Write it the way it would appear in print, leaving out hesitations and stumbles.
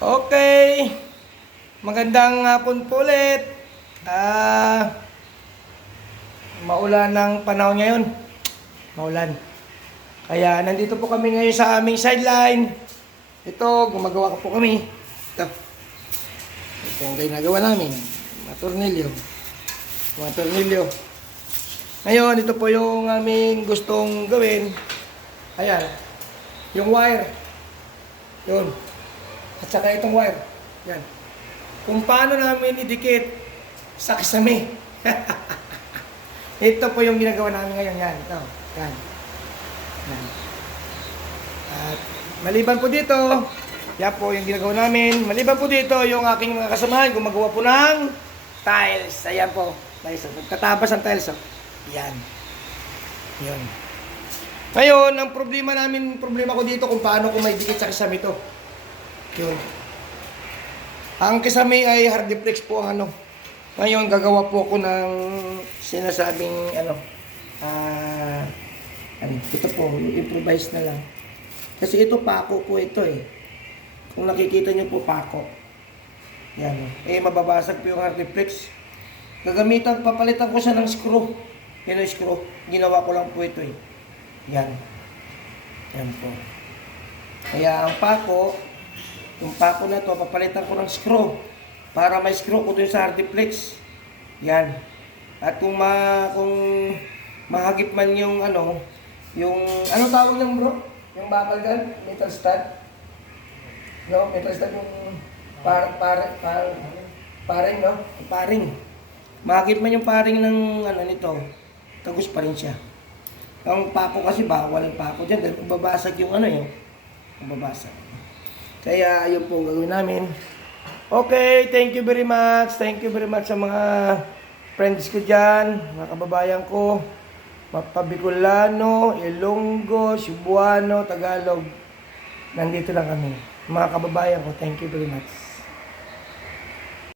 Okay, magandang hapon po ulit. Maulan ng panahon ngayon. Maulan. Kaya nandito po kami ngayon sa aming sideline. Ito, gumagawa ko po kami. Ito yung ginagawa namin. Mga tornilyo. Mga tornilyo. Ngayon, ito po yung aming gustong gawin. Ayan. Yung wire. Yun. At saka itong wire. Yan. Kung paano namin idikit sa kisame. Ito po yung ginagawa namin ngayon. Yan. Ito. Yan. Yan. At maliban po dito, yan po yung ginagawa namin. Maliban po dito, yung aking mga kasamahan, gumagawa po ng tiles. Ayan po. Tiles. Nagtatabas ang tiles. Oh. Yan. Yun. Ngayon, ang problema ko dito kung paano ko may dikit sa kisame ito. Yun. Ang kisame ay hardiplex po ang ano. Ngayon, gagawa po ako ng sinasabing ito po, improvise na lang. Kasi ito pako po ito eh. Kung nakikita nyo po pako. Yan. Mababasag po yung hardiplex. Papalitan ko siya ng screw. Yan yung screw. Ginawa ko lang po ito eh. Yan. Yan po. Kaya ang pako, yung pako na to, papalitan ko ng screw. Para may screw ko dun sa hardiplex. Yan. At kung mahagip man yung ano tawag lang bro? Yung bakal dyan? Metal stud? No? Metal stud yung paring, no? Paring. Mahagip man yung paring ng nito, tagus pa rin siya. Ang pako kasi bawal ang pako dyan dahil babasag yung babasag. Kaya ayun po ang gagawin namin. Okay, thank you very much. Thank you very much sa mga friends ko dyan, mga kababayan ko. Mapabicolano, Ilonggo, Cebuano, Tagalog. Nandito lang kami. Mga kababayan ko, thank you very much.